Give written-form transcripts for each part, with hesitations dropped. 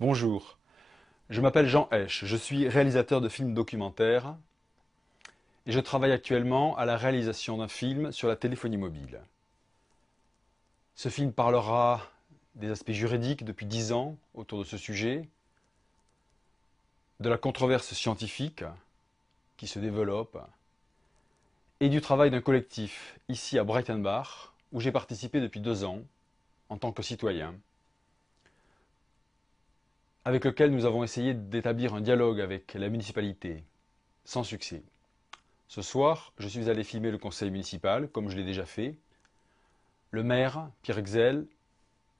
Bonjour, je m'appelle Jean Hesch, je suis réalisateur de films documentaires et je travaille actuellement à la réalisation d'un film sur la téléphonie mobile. Ce film parlera des aspects juridiques depuis 10 ans autour de ce sujet, de la controverse scientifique qui se développe et du travail d'un collectif ici à Breitenbach où j'ai participé depuis 2 ans en tant que citoyen, avec lequel nous avons essayé d'établir un dialogue avec la municipalité, sans succès. Ce soir, je suis allé filmer le conseil municipal, comme je l'ai déjà fait. Le maire, Pierre Xel,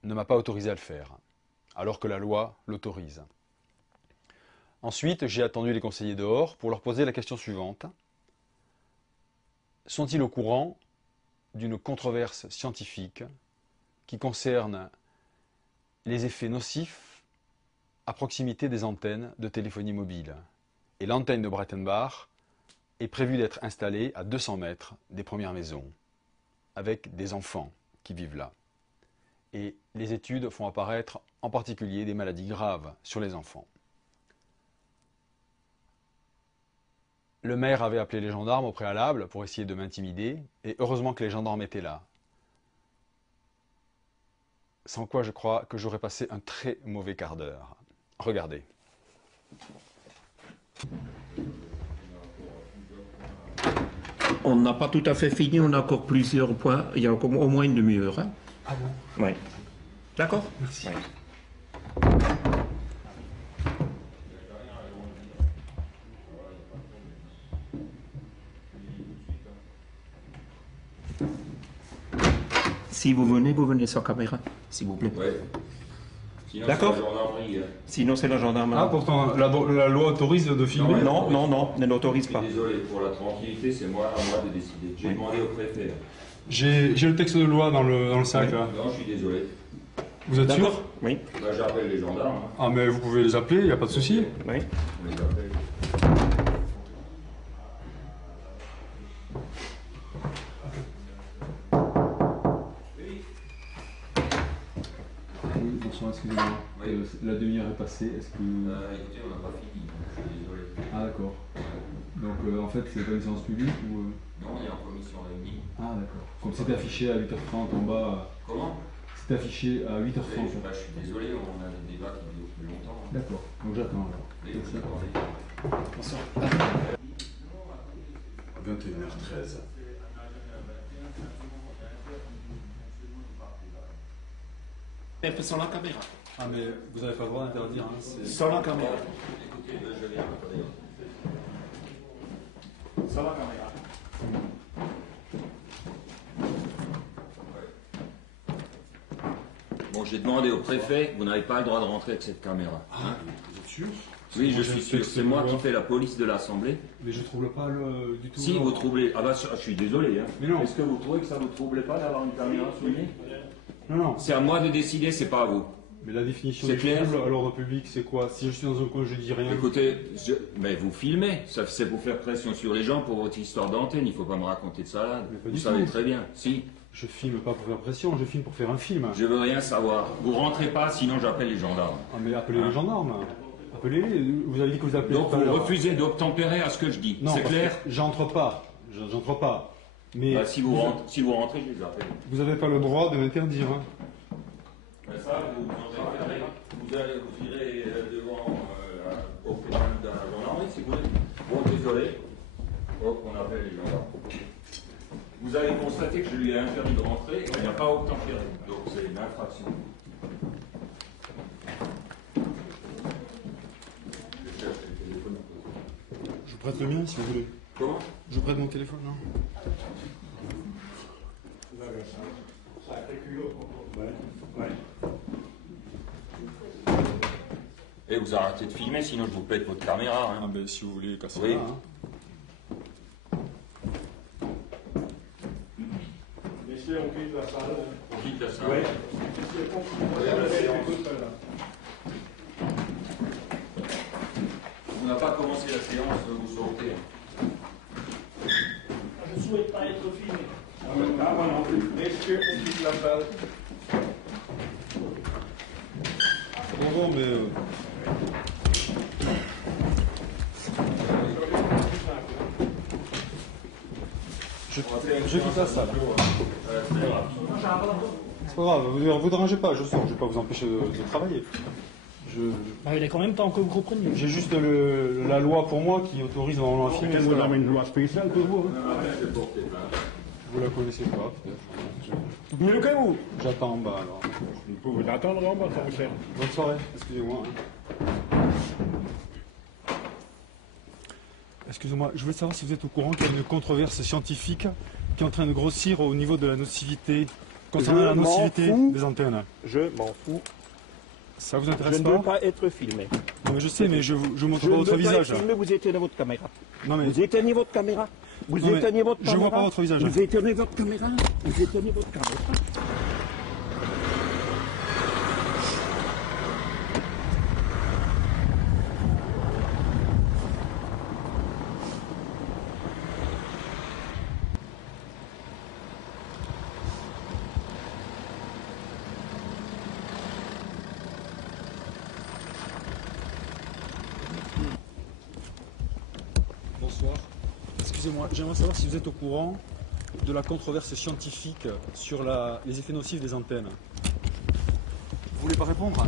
ne m'a pas autorisé à le faire, alors que la loi l'autorise. Ensuite, j'ai attendu les conseillers dehors pour leur poser la question suivante. Sont-ils au courant d'une controverse scientifique qui concerne les effets nocifs à proximité des antennes de téléphonie mobile? Et l'antenne de Breitenbach est prévue d'être installée à 200 mètres des premières maisons, avec des enfants qui vivent là. Et les études font apparaître en particulier des maladies graves sur les enfants. Le maire avait appelé les gendarmes au préalable pour essayer de m'intimider, et heureusement que les gendarmes étaient là. Sans quoi je crois que j'aurais passé un très mauvais quart d'heure. Regardez. On n'a pas tout à fait fini, on a encore plusieurs points. Il y a encore au moins une demi-heure. Hein. Ah bon? Oui. D'accord? Merci. Ouais. Si vous venez sans caméra, s'il vous plaît. Ouais. Sinon, D'accord. c'est la gendarmerie. Sinon, c'est la gendarmerie. Ah, pourtant, la loi autorise de filmer. Non, ne l'autorise Je pas. suis désolé, pour la tranquillité, c'est à moi de décider. J'ai demandé au préfet. J'ai le texte de loi dans le sac, là. Non, je suis désolé. Vous êtes sûr? Oui. Bah, j'appelle les gendarmes. Hein. Ah, mais vous pouvez les appeler, il n'y a pas de souci. Oui. On les appelle. Oui, bonsoir, excusez-moi. Oui. La demi-heure est passée, est-ce que... Écoutez, on n'a pas fini. Je suis désolé. Ah d'accord. Donc en fait, c'est pas une séance publique ou... Non, on est en commission réunie. Ah d'accord. Comme c'était affiché à 8h30 en bas... Comment? C'était affiché à 8h30. Bah, je suis désolé, on a des débats qui durent plus longtemps. Hein. D'accord. Donc j'attends alors. Et vous attendez. Bonsoir. 21h13. Sans la caméra. Ah mais vous n'avez pas le droit d'interdire, hein, Sans la caméra. Écoutez, je viens. Attendez. Sans la caméra. Bon, j'ai demandé au préfet, vous n'avez pas le droit de rentrer avec cette caméra. Ah, vous êtes sûr? Oui, je Moi, suis j'ai sûr. texte C'est de moi loi. qui fais la police de l'Assemblée. Mais je trouble pas du tout. Si non. vous troublez. Ah bah, je suis désolé. Hein. Mais non. Est-ce que vous trouvez que ça vous troublait pas d'avoir une caméra sur le nez? Non, non. C'est à moi de décider, c'est pas à vous. Mais la définition C'est du clair? trouble à l'ordre public, c'est quoi? Si je suis dans un coin, je dis rien. Écoutez, mais vous filmez. Ça, c'est pour faire pression sur les gens pour votre histoire d'antenne. Il faut pas me raconter de salade. Mais pas Vous du savez tout. très bien. Si, Je filme pas pour faire pression, je filme pour faire un film. je veux rien savoir. Vous rentrez pas, sinon j'appelle les gendarmes. Ah, mais appelez les gendarmes. Appelez-les. Vous avez dit que vous appelez Donc tout à vous l'heure. refusez d'obtempérer à ce que je dis. Non, C'est parce clair? que j'entre pas. J'entre pas. Mais Bah, si vous rentrez, je les appelle. vous n'avez pas le droit de m'interdire. Hein. Mais ça, vous irez devant au commandant de la gendarmerie si vous voulez. Bon, désolé. Oh, on appelle les gendarmes. Vous avez constaté que je lui ai interdit de rentrer et qu'il n'y a pas obtempéré. Donc c'est une infraction. Je cherche le téléphone. Je vous prête le mien si vous voulez. Comment? Je vous prête mon téléphone, non? Et vous arrêtez de filmer, sinon je vous pète votre caméra. Hein. Ah ben si vous voulez casser Oui. là. Hein. Messieurs, on quitte la salle. On quitte la salle. Oui. Messieurs, on la séance. On n'a pas commencé la séance, vous sortez. Je ne souhaite pas être filmé. Ah, moi non plus. Messieurs, on quitte la salle. Bon, bon, mais... Je quitte la salle. C'est pas grave, vous dérangez pas, je sors, je vais pas vous empêcher de travailler. Il est quand même temps que vous compreniez. J'ai juste la loi pour moi qui autorise normalement à filmer. Vous avez une loi spéciale pour vous. Vous la connaissez pas, peut-être. Mieux que vous. J'attends en bas alors. Vous pouvez attendre en bas, ça vous sert. Bonne soirée, excusez-moi. Excusez-moi, je voulais savoir si vous êtes au courant qu'il y a une controverse scientifique qui est en train de grossir au niveau de la nocivité, concernant la nocivité des antennes. Je m'en fous. Ça vous Je intéresse ne pas? veux pas être filmé. Non mais je sais, mais je vous montre Je pas ne votre veux pas être visage. filmé, vous éteignez votre caméra. Non mais Vous éteignez votre caméra. Vous Non, mais éteignez votre je caméra. vois pas votre visage. Vous éteignez votre caméra. Vous éteignez votre caméra. bonsoir. Excusez-moi, j'aimerais savoir si vous êtes au courant de la controverse scientifique sur les effets nocifs des antennes. Vous voulez pas répondre?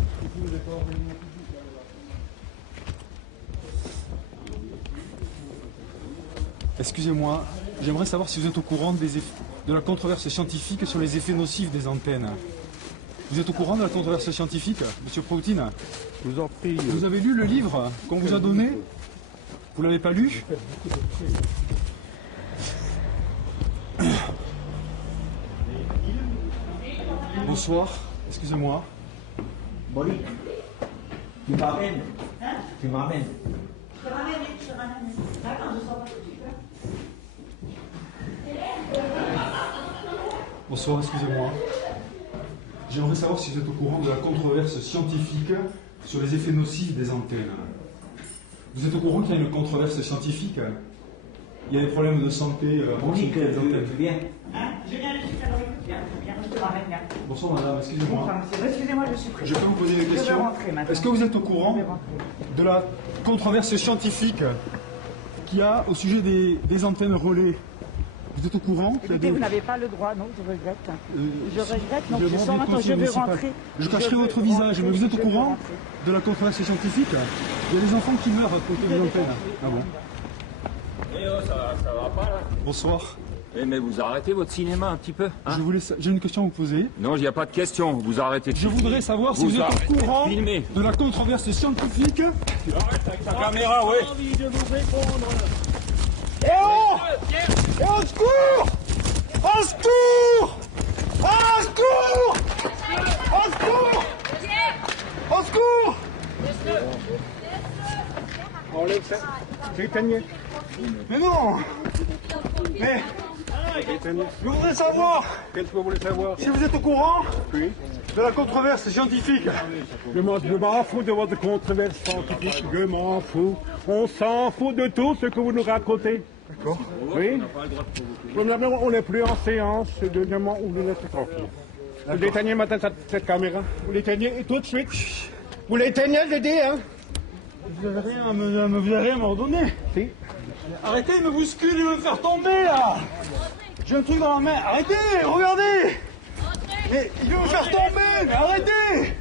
Excusez-moi, j'aimerais savoir si vous êtes au courant de la controverse scientifique sur les effets nocifs des antennes. Vous êtes au courant de la controverse scientifique, Monsieur Proutine? Je vous en prie. Vous avez lu le livre qu'on vous a donné? Vous l'avez pas lu? Bonsoir, excusez-moi. Molly, tu m'amènes. Tu m'amènes. Je te ramène. D'accord, je sors pas tout de suite. Bonsoir, excusez-moi. J'aimerais savoir si vous êtes au courant de la controverse scientifique sur les effets nocifs des antennes. Vous êtes au courant qu'il y a une controverse scientifique? Il y a des problèmes de santé à Monique, proximité des antennes. tu viens? Hein? Je viens, je suis alors écoute, viens, je te ramène, viens. Bonsoir madame, excusez-moi. Bonsoir, monsieur. Excusez-moi, je suis prête. Je peux vous poser des Je vais questions? rentrer maintenant. Est-ce que vous êtes au courant Je vais rentrer. de la controverse scientifique qu'il y a au sujet des antennes relais? Vous êtes au courant qu'il y a Écoutez, des- vous n'avez pas le droit, non, je regrette. Je regrette, donc le je grand sors maintenant, conseil je veux municipal. rentrer. Je cacherai veux votre visage, rentrer, mais vous êtes au je veux courant rentrer. de la controverse scientifique? Il y a des enfants qui meurent à cause des antennes. Ah bon? Ça va pas là. Bonsoir. Mais vous arrêtez votre cinéma un petit peu. Hein? J'ai une question à vous poser. Non, il n'y a pas de question. Vous arrêtez de Je voudrais savoir si vous êtes arrêtez au courant de filmer. de la controverse scientifique. Ta caméra, ouais. Envie de vous répondre. Eh oh! Eh au secours! Au secours! Au secours! Au secours! Au secours! Enlève ça. Éteignez. Mais non! Mais Éteignez. je voudrais savoir Qu'est-ce que vous voulez savoir? si vous êtes au courant Oui. de la controverse scientifique. Je m'en fous de votre controverse scientifique. Je m'en fous. On s'en fout de tout ce que vous nous racontez. D'accord. Oui. On n'est plus en séance de demande où vous êtes tranquille. Vous l'éteignez maintenant cette caméra. Vous l'éteignez tout de suite. Vous l'éteignez, je dis, hein? Vous n'avez rien à me redonner. Si. Arrêtez de me bousculer, de me faire tomber là. J'ai un truc dans la main. Arrêtez, regardez. Mais il veut me faire tomber, mais arrêtez.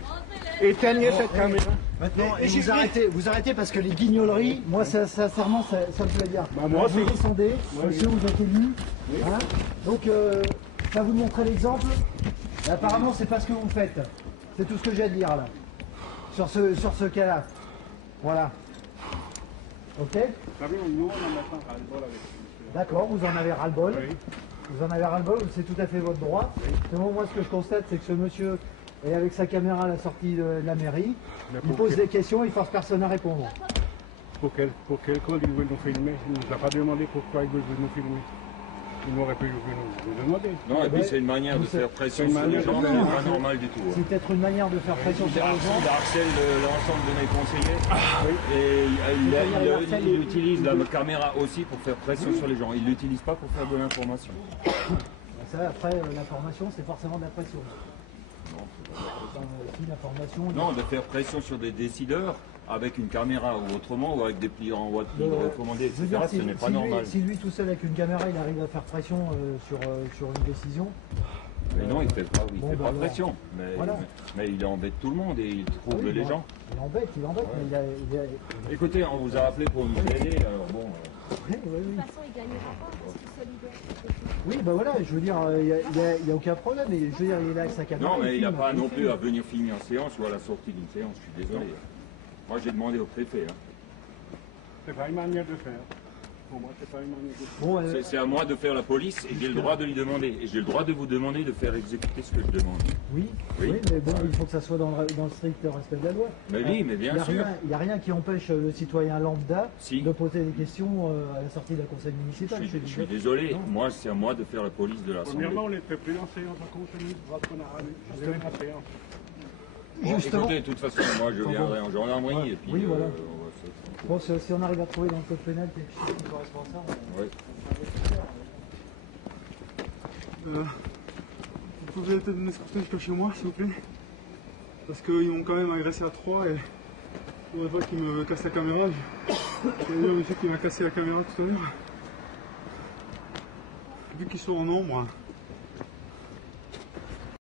Éteignez cette caméra. Maintenant, et j'ai vous arrêtez parce que les guignoleries, moi sincèrement ça me plaît bien. Bah, moi vous aussi. descendez, monsieur vous êtes élu, hein, donc ça vous montrer l'exemple. Et apparemment c'est pas ce que vous faites. C'est tout ce que j'ai à dire là. Sur ce cas-là. Voilà. Ok? Nous, on a maintenant ras-le-bol avec monsieur. D'accord, vous en avez ras-le-bol. Oui. Vous en avez ras-le-bol, c'est tout à fait votre droit. Seulement, moi, ce que je constate, c'est que ce monsieur est avec sa caméra à la sortie de la mairie. Mais Il pour pose quel- des questions, il force personne à répondre. Pour quel cause il veut nous filmer? Il ne nous a pas demandé pourquoi il veut nous filmer. Il n'aurait pu nous demander. Non, et puis c'est une manière de Vous faire pression c'est une sur les manière gens, de c'est faire- pas normal du tout. C'est peut-être une manière de faire pression sur les gens. Il harcèle l'ensemble de mes conseillers Oui. et C'est-à-dire, il harcèle il utilise la caméra aussi pour faire pression sur les gens. Il ne l'utilise pas pour faire de l'information. Ça, après, l'information, c'est forcément de la pression. Si l'information... Non, de faire pression sur des décideurs avec une caméra ou autrement, ou avec des pliants en voiture recommandés, Je veux etc. dire, Ce n'est pas normal. Si lui tout seul avec une caméra, il arrive à faire pression sur une décision... Mais non, il ne fait pas, Bon, fait bah pas alors, pression. Mais, voilà. mais il embête tout le monde et il trouve Oui, les bon, gens. Il embête, mais il a... Écoutez, on vous a appelé pour nous aider, alors bon... Oui, oui, De oui. toute façon, il gagnera pas parce qu'il est solidaire. Oui, bah voilà, je veux dire, il n'y a aucun problème, mais je veux dire, il est là avec sa caméra. Non, mais il n'a filme, pas non filme. plus à venir filmer en séance ou à la sortie d'une séance, je suis désolé. Moi, j'ai demandé au préfet. Hein. C'est pas une manière de faire. Pour moi, c'est pas une manière de faire. Bon, C'est à moi de faire la police et j'ai le droit de lui demander. Et j'ai le droit de vous demander de faire exécuter ce que je demande. oui, Oui. oui, mais bon, il faut que ça soit dans le strict respect de la loi. Mais oui, mais bien sûr. Il n'y a rien qui empêche le citoyen lambda Si. de poser des questions à la sortie d'un conseil municipal. Je suis désolé. Non. Moi, c'est à moi de faire la police de l'Assemblée. Premièrement, on n'est plus en séance en continu. On a ramené. Je vais en séance. Bon, Justement. écoutez, de toute façon, moi, je viendrai en gendarmerie Ouais. et puis... Oui, voilà. on va Bon, si on arrive à trouver dans le code pénal quelque chose qui correspond à ça, ouais. Vous pouvez peut-être m'escorter jusqu'à chez moi, s'il vous plaît. Parce qu'ils m'ont quand même agressé à 3 et on voit qu'ils me cassent la caméra. Il y a eu un monsieur qui m'a cassé la caméra tout à l'heure. Vu qu'ils sont en nombre,